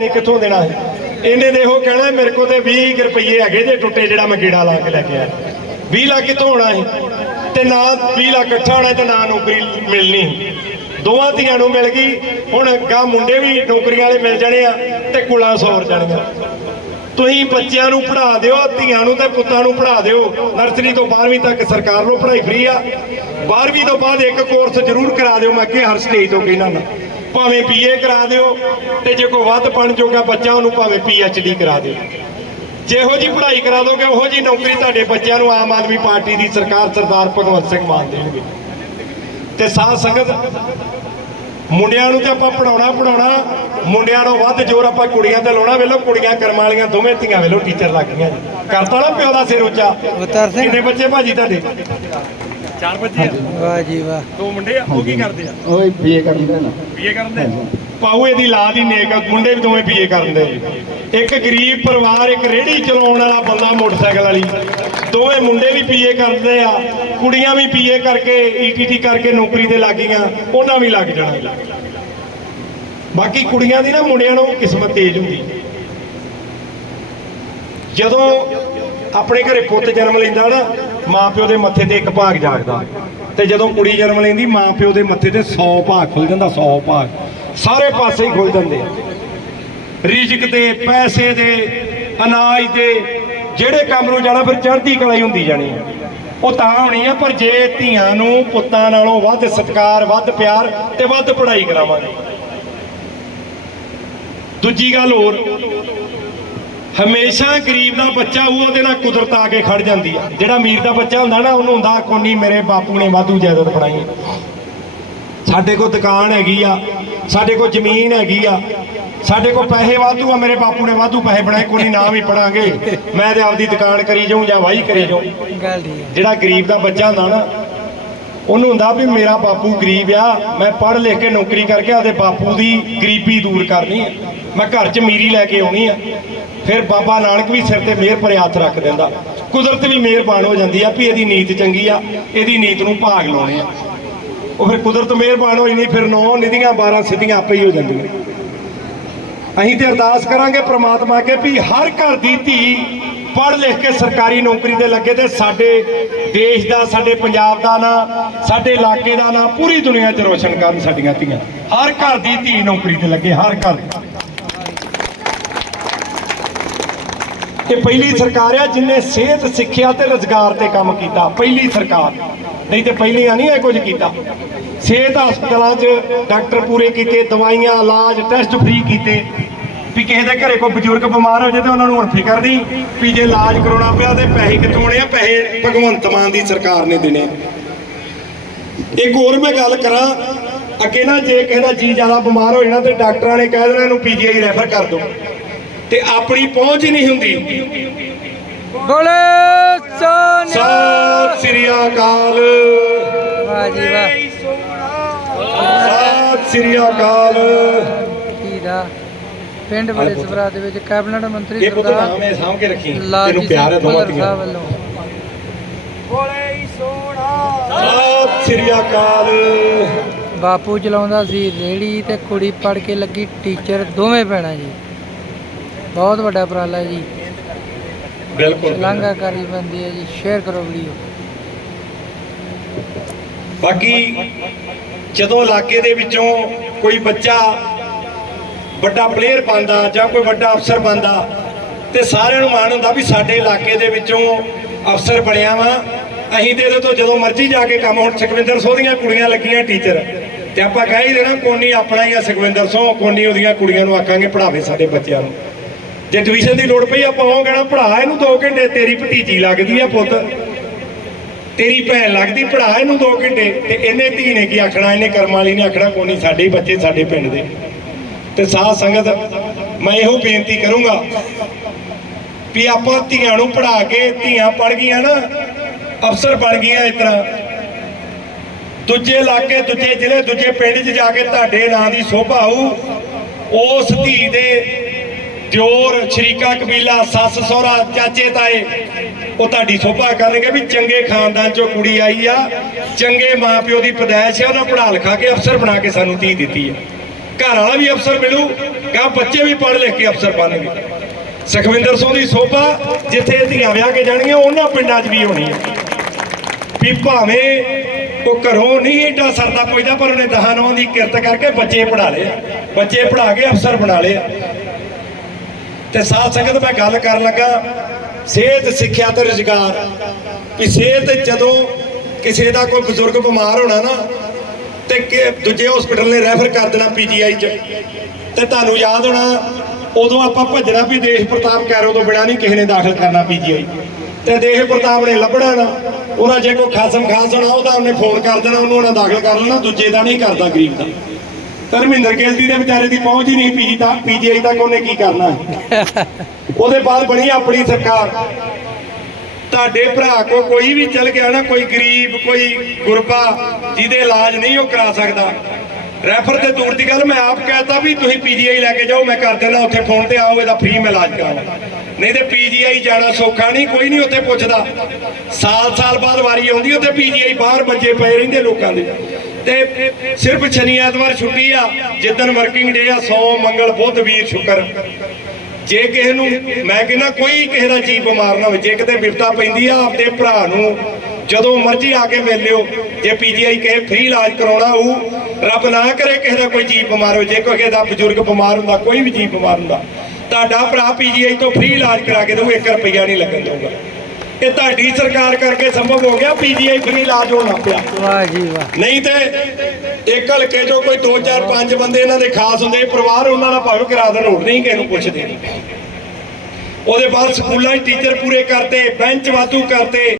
ਨੇ ਕਿੱਥੋਂ ਦੇਣਾ ਇਹਨੇ ਦੇ ਉਹ ਕਹਿਣਾ ਮੇਰੇ ਕੋਲ ਤੇ 20 ਰੁਪਏ ਹੈਗੇ ਜੇ ਟੁੱਟੇ, ਜਿਹੜਾ ਮੈਂ ਗੇੜਾ ਲਾ ਕੇ ਲੈ ਕੇ ਆਇਆ। 20 ਲੱਖ ਕਿੱਥੋਂ ਹੋਣਾ ਹੈ ਤੇ ਨਾ 20 ਲੱਖ ਇਕੱਠਾ ਹੋਣਾ ਤੇ ਨਾ ਨੌਕਰੀ ਮਿਲਣੀ। ਦੋਵਾਂ ਧੀਆਂ ਨੂੰ ਮਿਲ ਗਈ। ਹੁਣ ਗਾ ਮੁੰਡੇ ਵੀ ਨੌਕਰੀਆਂ ਵਾਲੇ ਮਿਲ ਜਾਣੇ ਆ ਤੇ ਕੁਲਾਂ ਸੌਰ ਜਾਣੀਆਂ। ਤੁਸੀਂ ਬੱਚਿਆਂ ਨੂੰ ਪੜ੍ਹਾ ਦਿਓ ਧੀਆਂ ਨੂੰ ਤੇ ਪੁੱਤਾਂ ਨੂੰ ਪੜ੍ਹਾ ਦਿਓ। ਨਰਸਰੀ ਤੋਂ 12ਵੀਂ ਤੱਕ ਸਰਕਾਰ ਨੂੰ ਪੜ੍ਹਾਈ ਫਰੀ ਆ। 12ਵੀਂ ਤੋਂ ਬਾਅਦ ਇੱਕ ਕੋਰਸ ਜ਼ਰੂਰ ਕਰਾ ਦਿਓ। ਮੈਂ ਅੱਗੇ ਹਰ ਸਟੇਜ ਤੋਂ ਕਹਿਣਾ ਨਾ ਭਾਵੇਂ ਬੀਏ ਕਰਾ ਦਿਓ ਤੇ ਜੇ ਕੋਈ ਵੱਧ ਪੜ੍ਹਨ ਜੋਗਾ ਬੱਚਾ ਉਹਨੂੰ ਭਾਵੇਂ ਪੀਐਚਡੀ ਕਰਾ ਦਿਓ। ਜਿਹੋ ਜੀ ਪੜ੍ਹਾਈ ਕਰਾ ਦੋਗੇ ਉਹੋ ਜੀ ਨੌਕਰੀ ਤੁਹਾਡੇ ਬੱਚਿਆਂ ਨੂੰ ਆਮ ਆਦਮੀ ਪਾਰਟੀ ਦੀ ਸਰਕਾਰ ਸਰਦਾਰ ਭਗਵੰਤ ਸਿੰਘ ਮਾਨ ਦੇਣਗੇ। ਤੇ ਸਾਧ ਸੰਗਤ ਮੁੰਡਿਆਂ ਨੂੰ ਤੇ ਆਪਾਂ ਪੜਾਉਣਾ ਪੜਾਉਣਾ ਮੁੰਡਿਆਂ ਨੂੰ ਵੱਧ ਜ਼ੋਰ ਆਪਾਂ ਕੁੜੀਆਂ ਤੇ ਲਾਉਣਾ। ਵੇਲੋ ਕੁੜੀਆਂ ਕਰਮ ਵਾਲੀਆਂ ਦੋਵੇਂ ਧੀਆਂ ਵੇਲੋ ਟੀਚਰ ਲੱਗ ਗਈਆਂ ਕਰਤਾ ਨਾ ਪਿਓ ਦਾ ਸਿਰ ਉੱਚਾ। ਕਿੰਨੇ ਬੱਚੇ ਭਾਜੀ ਤੁਹਾਡੇ? ਚਾਰ ਬੱਚੇ ਆ। ਵਾਹ ਜੀ ਵਾਹ। ਦੋ ਮੁੰਡੇ ਆ ਉਹ ਕੀ ਕਰਦੇ ਆ? ਉਹ ਬੀਏ ਕਰਦੇ ਨਾ। ਬੀਏ ਕਰਦੇ ਪਾਉ ਇਹਦੀ ਲਾਦ ਹੀ ਨੇਕ ਆ, ਮੁੰਡੇ ਵੀ ਦੋਵੇਂ ਬੀਏ ਕਰਦੇ ਇੱਕ ਗਰੀਬ ਪਰਿਵਾਰ ਇੱਕ ਰੇੜੀ ਚਲਾਉਣ ਵਾਲਾ ਬੰਦਾ ਮੋਟਰਸਾਈਕਲ ਵਾਲੀ। ਦੋਵੇਂ ਮੁੰਡੇ ਵੀ ਬੀਏ ਕਰਦੇ ਆ ਕੁੜੀਆਂ ਵੀ ਬੀਏ ਕਰਕੇ ਈਟੀਟੀ ਕਰਕੇ ਨੌਕਰੀ ਤੇ ਲੱਗ ਗਈਆਂ ਉਹਨਾਂ ਵੀ ਲੱਗ ਜਾਣਾ। ਬਾਕੀ ਕੁੜੀਆਂ ਦੀ ਨਾ ਮੁੰਡਿਆਂ ਨੂੰ ਕਿਸਮਤ ਤੇਜ਼ ਹੁੰਦੀ। ਜਦੋਂ ਆਪਣੇ ਘਰੇ ਪੁੱਤ ਜਨਮ ਲੈਂਦਾ ਨਾ ਮਾਂ ਪਿਓ ਦੇ ਮੱਥੇ ਤੇ ਇੱਕ ਭਾਗ ਜਾਗਦਾ। ਤੇ ਜਦੋਂ ਕੁੜੀ ਜਨਮ ਲੈਂਦੀ ਮਾਂ ਪਿਓ ਦੇ ਮੱਥੇ ਤੇ 100 ਭਾਗ ਖੁੱਲ ਜਾਂਦਾ 100 ਭਾਗ। ਸਾਰੇ ਪਾਸੇ ਹੀ ਖੁੱਲ ਜਾਂਦੇ ਰਿਜ਼ਕ ਦੇ, ਪੈਸੇ ਦੇ, ਅਨਾਜ ਦੇ, ਜਿਹੜੇ ਕੰਮ ਨੂੰ ਜਾਣਾ, ਫਿਰ ਚੜ੍ਹਦੀ ਕਲਾ ਹੁੰਦੀ ਜਾਣੀ ਆ। ਉਹ ਤਾਂ ਹੋਣੀ ਆ, ਪਰ ਜੇ ਧੀਆਂ ਨੂੰ ਪੁੱਤਾਂ ਨਾਲੋਂ ਵੱਧ ਸਤਿਕਾਰ, ਵੱਧ ਪਿਆਰ ਤੇ ਵੱਧ ਪੜ੍ਹਾਈ ਕਰਾਵਾਂਗੇ। ਦੂਜੀ ਗੱਲ ਹੋਰ ਹਮੇਸ਼ਾ ਗਰੀਬ ਦਾ ਬੱਚਾ ਉਹ ਉਹਦੇ ਨਾਲ ਕੁਦਰਤ ਆ ਕੇ ਖੜ ਜਾਂਦੀ ਆ। ਜਿਹੜਾ ਅਮੀਰ ਦਾ ਬੱਚਾ ਹੁੰਦਾ ਨਾ ਉਹਨੂੰ ਹੁੰਦਾ ਕੋਨੀ ਮੇਰੇ ਬਾਪੂ ਨੇ ਵਾਧੂ ਜਾਇਦਾਦ ਬਣਾਈ ਸਾਡੇ ਕੋਲ ਦੁਕਾਨ ਹੈਗੀ ਆ ਸਾਡੇ ਕੋਲ ਜ਼ਮੀਨ ਹੈਗੀ ਆ ਸਾਡੇ ਕੋਲ ਪੈਸੇ ਵਾਧੂ ਆ ਮੇਰੇ ਬਾਪੂ ਨੇ ਵਾਧੂ ਪੈਸੇ ਬਣਾਏ ਕੋਈ ਨਾ ਵੀ ਪੜਾਂਗੇ ਮੈਂ ਤੇ ਆਪਦੀ ਦੁਕਾਨ ਕਰੀ ਜਾਊਂ ਜਾਂ ਵਾਹੀ ਕਰੀ ਹੈ ਜਿਹੜਾ ਗਰੀਬ ਦਾ ਬੱਚਾ ਹੁੰਦਾ ਨਾ ਉਹਨੂੰ ਹੁੰਦਾ ਵੀ ਮੇਰਾ ਬਾਪੂ ਗਰੀਬ ਆ ਮੈਂ ਪੜ੍ਹ ਲਿਖ ਕੇ ਨੌਕਰੀ ਕਰਕੇ ਆਪਦੇ ਬਾਪੂ ਦੀ ਗਰੀਬੀ ਦੂਰ ਕਰਨੀ ਹੈ ਮੈਂ ਘਰ 'ਚ ਮੀਰੀ ਲੈ ਕੇ ਆਉਣੀ ਆ। ਫਿਰ ਬਾਬਾ ਨਾਨਕ ਵੀ ਸਿਰ ਤੇ ਮਿਹਰ ਭਰੇ ਹੱਥ ਰੱਖ ਦਿੰਦਾ। ਕੁਦਰਤ ਵੀ ਮਿਹਰਬਾਨ ਹੋ ਜਾਂਦੀ ਆ ਵੀ ਇਹਦੀ ਨੀਤ ਚੰਗੀ ਆ, ਇਹਦੀ ਨੀਤ ਨੂੰ ਭਾਗ ਲਾਉਣੇ ਆ। ਉਹ ਫਿਰ ਕੁਦਰਤ ਮਿਹਰਬਾਨ ਹੋਈ ਨਹੀਂ, ਫਿਰ ਨੌ ਨਿਧੀਆਂ 12 ਸਿੱਧੀਆਂ ਆਪੇ ਹੀ ਹੋ ਜਾਂਦੀਆਂ। ਅਸੀਂ ਤੇ ਅਰਦਾਸ ਕਰਾਂਗੇ ਪ੍ਰਮਾਤਮਾ ਅੱਗੇ ਵੀ ਹਰ ਘਰ ਦੀ ਧੀ ਪੜ੍ਹ ਲਿਖ ਕੇ ਸਰਕਾਰੀ ਨੌਕਰੀ ਤੇ ਲੱਗੇ ਤੇ ਸਾਡੇ ਦੇਸ਼ ਦਾ, ਸਾਡੇ ਪੰਜਾਬ ਦਾ ਨਾਂ, ਸਾਡੇ ਇਲਾਕੇ ਦਾ ਨਾਂ ਪੂਰੀ ਦੁਨੀਆ 'ਚ ਰੋਸ਼ਨ ਕਰਨ ਸਾਡੀਆਂ ਧੀਆਂ। ਹਰ ਘਰ ਦੀ ਧੀ ਨੌਕਰੀ ਤੇ ਲੱਗੇ, ਹਰ ਘਰ। ਇਹ ਪਹਿਲੀ ਸਰਕਾਰ ਆ ਜਿਨੇ ਸਿਹਤ, ਸਿੱਖਿਆ ਤੇ ਰੋਜ਼ਗਾਰ ਤੇ ਕੰਮ ਕੀਤਾ, ਪਹਿਲੀ ਸਰਕਾਰ। ਨਹੀਂ ਤੇ ਪਹਿਲੀਆਂ ਨਹੀਂ ਇਹ ਕੁਝ ਕੀਤਾ। ਸਿਹਤ ਹਸਪਤਾਲਾਂ 'ਚ ਡਾਕਟਰ ਪੂਰੇ ਕੀਤੇ, ਦਵਾਈਆਂ, ਇਲਾਜ, ਟੈਸਟ ਫ੍ਰੀ ਕੀਤੇ। ਵੀ ਕਿਸੇ ਦੇ ਘਰੇ ਕੋਈ ਬਜ਼ੁਰਗ ਬਿਮਾਰ ਹੋ ਜਾਏ ਤੇ ਉਹਨਾਂ ਨੂੰ ਹੁਣ ਫਿਕਰ ਨਹੀਂ ਵੀ ਜੇ ਇਲਾਜ ਕਰਾਉਣਾ ਪਿਆ ਤੇ ਪੈਸੇ ਕਿੱਥੋਂ ਆਉਣੇ ਆ? ਪੈਸੇ ਭਗਵੰਤ ਮਾਨ ਦੀ ਸਰਕਾਰ ਨੇ ਦੇਣੇ। ਇੱਕ ਹੋਰ ਮੈਂ ਗੱਲ ਕਰਾਂ। ਅੱਗੇ ਨਾ ਜੇ ਕਿਸੇ ਦਾ ਜੀ ਜ਼ਿਆਦਾ ਬਿਮਾਰ ਹੋ ਜਾਣਾ ਤੇ ਡਾਕਟਰਾਂ ਨੇ ਕਹਿ ਦੇਣਾ ਇਹਨੂੰ ਪੀਜੀਆਈ ਰੈਫਰ ਕਰ ਦਿਓ। ਤੇ ਆਪਣੀ ਪਹੁੰਚ ਹੀ ਨਹੀਂ ਹੁੰਦੀ। ਬੋਲੇ ਸੋਨਿਆ। ਸਤਿ ਸ੍ਰੀ ਅਕਾਲ। ਵਾਹ ਜੀ ਵਾਹ। ਸਤਿ ਸ੍ਰੀ ਅਕਾਲ। ਕੀ ਦਾ? ਪਿੰਡ ਬੜੇ ਸਭਰਾ ਦੇ ਵਿੱਚ ਕੈਬਨਿਟ ਮੰਤਰੀ ਇਹ ਪੁੱਤ ਨਾਮ ਹੈ ਸਾਂਭ ਕੇ ਰੱਖੀ। ਤੈਨੂੰ ਪਿਆਰ ਹੈ ਦੋਵਾਂ ਦੀਆਂ ਵੱਲੋਂ। ਸਤਿ ਸ੍ਰੀ ਅਕਾਲ। ਬਾਪੂ ਚਲਾਉਂਦਾ ਸੀ ਰੇੜੀ ਤੇ ਕੁੜੀ ਪੜ ਕੇ ਲੱਗੀ ਟੀਚਰ ਦੋਵੇਂ ਭੈਣਾਂ ਜੀ। ਬਹੁਤ ਵੱਡਾ ਉਪਰਾਲਾ ਜੀ। ਬਿਲਕੁਲ। ਸ਼ਲਾਘਾ ਕਰੀ ਬੰਦੀ ਹੈ ਜੀ। ਸ਼ੇਅਰ ਕਰੋ ਵੀਡੀਓ। ਬਾਕੀ ਜਦੋਂ ਇਲਾਕੇ ਦੇ ਵਿੱਚੋਂ ਕੋਈ ਬੱਚਾ ਵੱਡਾ ਪਲੇਅਰ ਬਣਦਾ ਜਾਂ ਕੋਈ ਵੱਡਾ ਅਫਸਰ ਬਣਦਾ ਤੇ ਸਾਰਿਆਂ ਨੂੰ ਮਾਣ ਹੁੰਦਾ ਵੀ ਸਾਡੇ ਇਲਾਕੇ ਦੇ ਵਿੱਚੋਂ ਅਫਸਰ ਬਣਿਆ ਵਾ। ਅਸੀਂ ਤੇ ਇਹਦੇ ਤੋਂ ਜਦੋਂ ਮਰਜ਼ੀ ਜਾ ਕੇ ਕੰਮ ਹੁਣ ਸੁਖਵਿੰਦਰ ਸੋਹ ਦੀਆਂ ਕੁੜੀਆਂ ਲੱਗੀਆਂ ਟੀਚਰ ਤੇ ਆਪਾਂ ਕਹਿ ਹੀ ਦੇਣਾ ਕੋਨੀ ਆਪਣਾ ਹੀ ਆ ਸੁਖਵਿੰਦਰ ਸੋਹ ਕੋਨੀ ਉਹਦੀਆਂ ਕੁੜੀਆਂ ਨੂੰ ਆਖਾਂਗੇ ਪੜਾਵੇ ਸਾਡੇ ਬੱਚਿਆਂ ਨੂੰ। ਜੇ ਟਿਊਸ਼ਨ ਦੀ ਲੋੜ ਪਈ, ਆਪਾਂ ਉਹ ਕਹਿਣਾ ਪੜਾ ਇਹਨੂੰ 2 ਘੰਟੇ, ਤੇਰੀ ਭਤੀਜੀ ਲੱਗਦੀ ਆ ਪੁੱਤ। ਤੇਰੀ ਭੈਣ ਲੱਗਦੀ ਪੜਾ ਇਹਨੂੰ 2 ਘੰਟੇ। ਤੇ ਇਹਨੇ ਧੀ ਨੇ ਕੀ ਆਖਣਾ? ਇਹਨੇ ਕਰਮ ਵਾਲੀ ਨੇ ਆਖਣਾ, ਕੋਈ ਨਹੀਂ, ਸਾਡੇ ਬੱਚੇ ਸਾਡੇ ਪਿੰਡ ਦੇ। ਤੇ ਸਾਧ ਸੰਗਤ, ਮੈਂ ਇਹੋ ਬੇਨਤੀ ਕਰੂੰਗਾ ਵੀ ਆਪਾਂ ਧੀਆਂ ਨੂੰ ਪੜਾ ਕੇ ਧੀਆਂ ਪੜ ਗਈਆਂ ਨਾ, ਅਫਸਰ ਬਣ ਗਈਆਂ ਇਸ ਤਰ੍ਹਾਂ। ਦੂਜੇ ਇਲਾਕੇ, ਦੂਜੇ ਜ਼ਿਲ੍ਹੇ, ਦੂਜੇ ਪਿੰਡ 'ਚ ਜਾ ਕੇ ਤੁਹਾਡੇ ਨਾਂ ਦੀ ਸੋਭਾ ਹੋਊ ਉਸ ਧੀ ਦੇ ਦਿਓਰ ਸ਼ਰੀਕਾ ਕਬੀਲਾ, ਸੱਸ ਸਹੁਰਾ, ਚਾਚੇ ਤਾਏ, ਉਹ ਤੁਹਾਡੀ ਸੋਭਾ ਕਰਨਗੇ ਵੀ ਚੰਗੇ ਖਾਨਦਾਨ ਚੋਂ ਕੁੜੀ ਆਈ ਆ, ਚੰਗੇ ਮਾਪਿਓ ਦੀ ਪਦਾਇਸ਼ ਹੈ ਉਹਨਾਂ ਪੜਾ ਲਿਖਾ ਕੇ, ਅਫਸਰ ਬਣਾ ਕੇ ਸਾਨੂੰ ਧੀ ਦਿੱਤੀ ਹੈ ਘਰ ਵਾਲਾ ਵੀ ਅਫਸਰ ਮਿਲੂ ਕਾ ਬੱਚੇ ਵੀ ਪੜ੍ਹ ਲਿਖ ਕੇ ਅਫਸਰ ਬਣਨਗੇ। ਸੁਖਵਿੰਦਰ ਸਿੰਘ ਦੀ ਸੋਭਾ, ਜਿੱਥੇ ਧੀਆਂ ਵਿਆਹ ਕੇ ਜਾਣਗੀਆਂ, ਉਹਨਾਂ ਪਿੰਡਾਂ 'ਚ ਵੀ ਹੋਣੀ ਹੈ ਵੀ ਭਾਵੇਂ ਉਹ ਘਰੋਂ ਨਹੀਂ ਏਡਾ ਸਰਦਾ ਪੁੱਜਦਾ ਪਰ ਉਹਨੇ ਦਹਾਂ ਨੌਂ ਦੀ ਕਿਰਤ ਕਰਕੇ ਬੱਚੇ ਪੜਾ ਲਏ ਬੱਚੇ ਪੜਾ ਕੇ ਅਫਸਰ ਬਣਾ ਲਏ ਤੇ ਸਾਧ ਸੰਗਤ ਮੈਂ ਗੱਲ ਕਰਨ ਲੱਗਾ, ਸਿਹਤ ਸਿੱਖਿਆ ਤੇ ਰੁਜ਼ਗਾਰ। ਵੀ ਸਿਹਤ ਜਦੋਂ ਕਿਸੇ ਦਾ ਕੋਈ ਬਜ਼ੁਰਗ ਬਿਮਾਰ ਹੋਣਾ ਨਾ, ਤੇ ਕਿ ਦੂਜੇ ਹਸਪੀਟਲ ਨੇ ਰੈਫਰ ਕਰ ਦੇਣਾ ਪੀਜੀਆਈ ਚ। ਤੇ ਤੁਹਾਨੂੰ ਯਾਦ ਹੋਣਾ, ਉਦੋਂ ਆਪਾਂ ਭੱਜਣਾ ਵੀ ਦੇਸ਼ ਪ੍ਰਤਾਪ ਕੈਰੋ ਤੋਂ ਬਿਨਾ ਨਹੀਂ ਕਿਸੇ ਨੇ ਦਾਖਲ ਕਰਨਾ ਪੀਜੀਆਈ ਤੇ ਦੇਸ਼ ਪ੍ਰਤਾਪ ਨੇ ਲੱਭਣਾ ਨਾ ਉਹਨਾਂ ਜੇ ਕੋਈ ਖਾਸਮ ਖਾਸ ਹੋਣਾ, ਉਹਦਾ ਉਹਨੇ ਫੋਨ ਕਰ ਦੇਣਾ, ਉਹਨੂੰ ਉਹਨਾਂ ਦਾਖਲ ਕਰ ਲੈਣਾ, ਦੂਜੇ ਦਾ ਨਹੀਂ ਕਰਦਾ ਗਰੀਬ ਦਾ। ਧਰਮਿੰਦਰ ਕੇਸਰੀ ਦੇ ਵਿਚਾਰੇ ਦੀ ਪਹੁੰਚ ਹੀ ਨਹੀਂ ਪੀਜੀ ਤਾਂ ਪੀਜੀਆਈ ਤੱਕ ਉਹਨੇ ਕੀ ਕਰਨਾ? ਉਹਦੇ ਬਾਅਦ ਬਣੀ ਆਪਣੀ ਸਰਕਾਰ। ਤੁਹਾਡੇ ਭਰਾ ਕੋ ਕੋਈ ਵੀ ਚਲ ਗਿਆ ਨਾ, ਕੋਈ ਗਰੀਬ, ਕੋਈ ਗੁਰਬਾ, ਜਿਹਦੇ ਇਲਾਜ ਨਹੀਂ ਉਹ ਕਰਾ ਸਕਦਾ। ਰੈਫਰ ਤੇ ਦੂਰ ਦੀ ਗੱਲ, ਮੈਂ ਆਪ ਕਹਤਾ ਵੀ ਤੁਸੀਂ ਪੀਜੀਆਈ ਲੈ ਕੇ ਜਾਓ, ਮੈਂ ਕਰ ਦੇਣਾ ਉੱਥੇ ਫੋਨ ਤੇ ਆਓ, ਇਹਦਾ ਫ੍ਰੀ ਮੈਂ ਇਲਾਜ ਕਰਾਓ ਨਹੀਂ ਤੇ ਪੀਜੀਆਈ ਜਾਣਾ ਸੌਖਾ ਨਹੀਂ, ਕੋਈ ਨਹੀਂ ਉੱਥੇ ਪੁੱਛਦਾ। ਸਾਲ ਸਾਲ ਬਾਅਦ ਵਾਰੀ ਆਉਂਦੀ, ਉੱਥੇ ਪੀਜੀਆਈ ਬਾਹਰ ਬੱਜੇ ਪਏ ਰਹਿੰਦੇ ਲੋਕਾਂ ਦੇ। ਤੇ ਸਿਰਫ ਸ਼ਨੀ ਐਤਵਾਰ ਛੁੱਟੀ ਆ, ਜਿੱਦਣ ਵਰਕਿੰਗ ਡੇ ਆ ਸੋਮ ਮੰਗਲ ਬੁੱਧ, ਵੀਰ ਸ਼ੁਕਰ। ਜੇ ਕਿਸੇ ਨੂੰ, ਮੈਂ ਕਹਿੰਦਾ ਕੋਈ ਕਿਸੇ ਦਾ ਜੀ ਬਿਮਾਰ ਨਾ ਹੋਵੇ, ਜੇ ਕਿਤੇ ਬਿਪਤਾ ਪੈਂਦੀ ਆ ਆਪਣੇ ਭਰਾ ਨੂੰ, ਜਦੋਂ ਮਰਜ਼ੀ ਆ ਕੇ ਮਿਲ ਲਿਓ, ਜੇ ਪੀਜੀਆਈ ਕਿਸੇ ਫ੍ਰੀ ਇਲਾਜ ਕਰਾਉਣਾ ਉਹ ਰੱਬ ਨਾ ਕਰੇ ਕਿਸੇ ਦਾ ਕੋਈ ਜੀ ਬਿਮਾਰ ਹੋ ਜੇ ਕੋਈ ਕਿਸੇ ਦਾ ਬਜ਼ੁਰਗ ਬਿਮਾਰ ਹੁੰਦਾ, ਕੋਈ ਵੀ ਜੀ ਬਿਮਾਰ ਹੁੰਦਾ, ਤੁਹਾਡਾ ਭਰਾ ਪੀਜੀਆਈ ਤੋਂ ਫ੍ਰੀ ਇਲਾਜ ਕਰਾ ਕੇ ਦੇਊ 1 ਰੁਪਿਆ ਨਹੀਂ ਲੱਗਣ ਦਊਗਾ। ਇਹ ਤੁਹਾਡੀ ਸਰਕਾਰ ਕਰਕੇ ਸੰਭਵ ਹੋ ਗਿਆ ਪੀਜੀਆਈ ਫ੍ਰੀ ਇਲਾਜ ਹੋਣ ਲੱਗ ਪਿਆ। ਵਾਹ ਜੀ ਵਾਹ। ਨਹੀਂ ਤੇ ਇੱਕ ਹਲਕੇ ਚੋਂ ਕੋਈ 2 4 5 ਬੰਦੇ ਇਹਨਾਂ ਦੇ ਖਾਸ ਹੁੰਦੇ ਪਰਿਵਾਰ ਉਹਨਾਂ ਦਾ ਭਾਵੇਂ ਕਰਾ ਦੇਣ ਹੋਰ ਨਹੀਂ ਕਿਸੇ ਨੂੰ ਪੁੱਛਦੇ। ਉਹਦੇ ਬਾਅਦ ਸਕੂਲਾਂ 'ਚ ਟੀਚਰ ਪੂਰੇ ਕਰਤੇ ਬੈਂਚ ਵਾਧੂ ਕਰਤੇ।